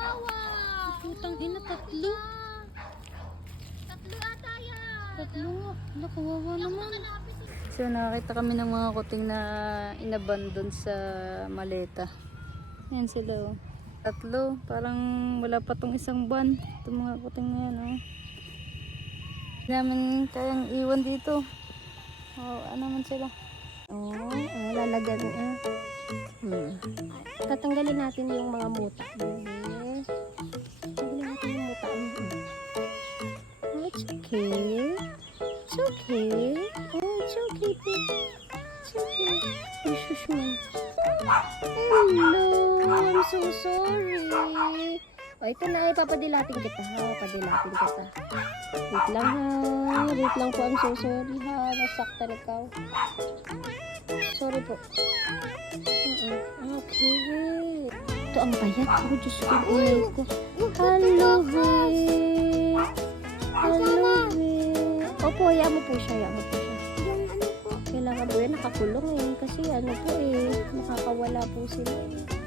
kawawa. Putang ina, tatlo. Tatlo ata yan. Tatlo nga. Ala, kawawa naman. Malapit. So nakakita kami ng mga kuting na inabandon sa maleta. Yan sila oh. Tatlo. Parang wala pa tong isang buwan. Itong mga kuting na yan oh. Hindi namin kayang iwan dito. Oh, ano naman sila. Oh, lalagyan niya. Tatanggalin natin yung mga muta. Tatanggalin natin yung muta. Oh, it's okay. It's okay. Oh, it's okay, babe. It's okay. Oh, shush man. Hello, I'm so sorry. Oh, ito na, ipapadilatin kita ha. Padilatin kita. Wait lang ha. Wait lang po, I'm so sorry ha. Nasaktan ikaw. Sorry po. Okay. Ito ang bayat ko. Diyos ko. Ko. Hello, babe. Hello, babe. Opo, hayaan mo po siya. Hayaan mo po siya. Kailangan po yan. Nakakulong eh. Kasi ano po eh. Nakakawala po sila eh.